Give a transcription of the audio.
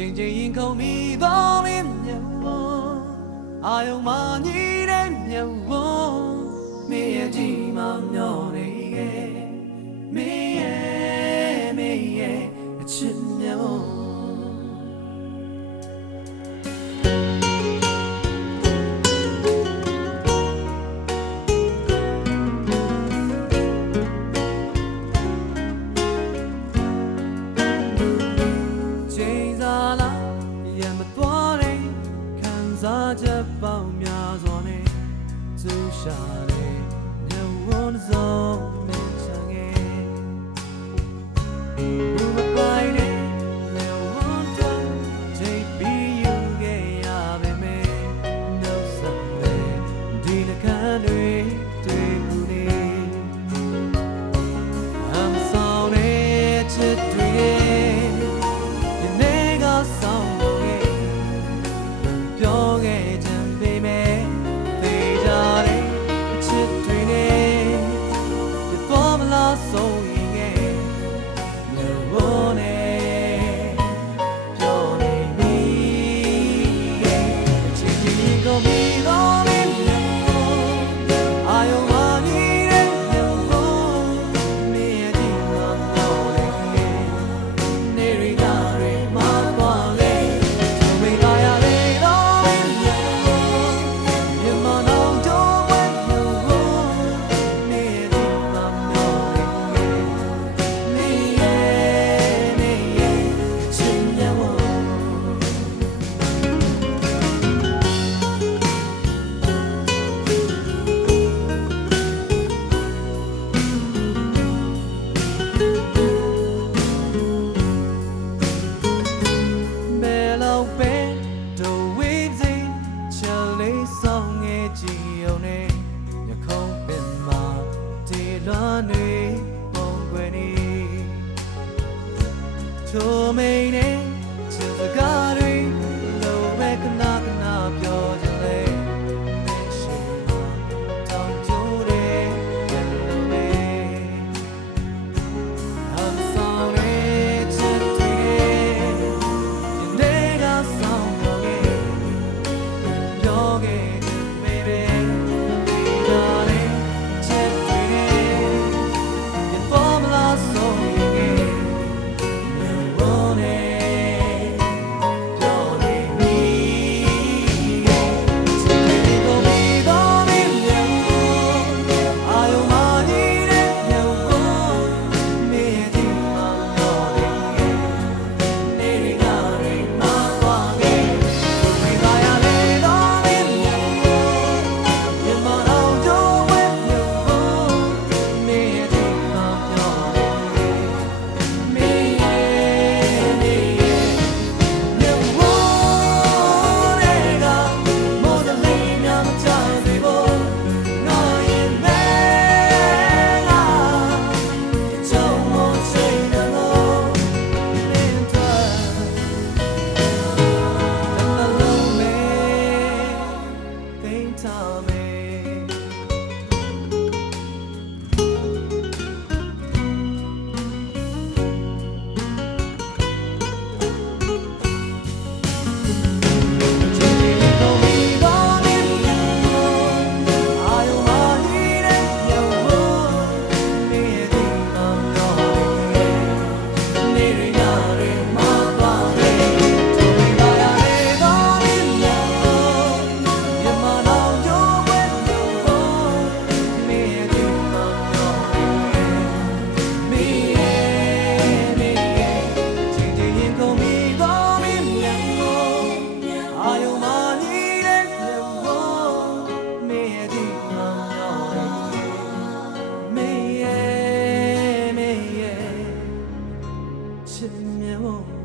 ချိန်ချင်းရင်ခုန်ပြီးတော့မင်းမျက်ဝန်းအာယုံမှညီတဲ့မျက်ဝန်းမင်းရဲ့ကြည်မှမျောနေရဲ့မင်းရဲ့အချစ်မျက်ဝန်းစားချက်ပေါင်းများစွာနဲ့သူရှာတဲ့ညဝန်းစုံမင်းချငယ်ဘူမပိုင်တဲ့ညဝန်းတော့ချိန်ပြီးယူခဲ့ရပါမယ်နှုတ်ဆက်တဲ့ဒီနှခမ်းတွေတွေ့မှုနေအမ်ဆောင်တဲ့ချစ်တွေဒီနေ့ကဆောင်ထိုမိန်နဲ့ချစ်စကားတွေလိုပဲခဏခဏပြောချင်လေမင်းရှိမှတောင်းကြတဲ့ရလိုပဲအမ်ဆောင်တဲ့ချစ်တွေဒီနေ့ကဆောင်ပြောခဲ့တယ် baby ဒီတော့လေချစ်တွေဒီပေါ်မလားဆိုချစ်မြတ်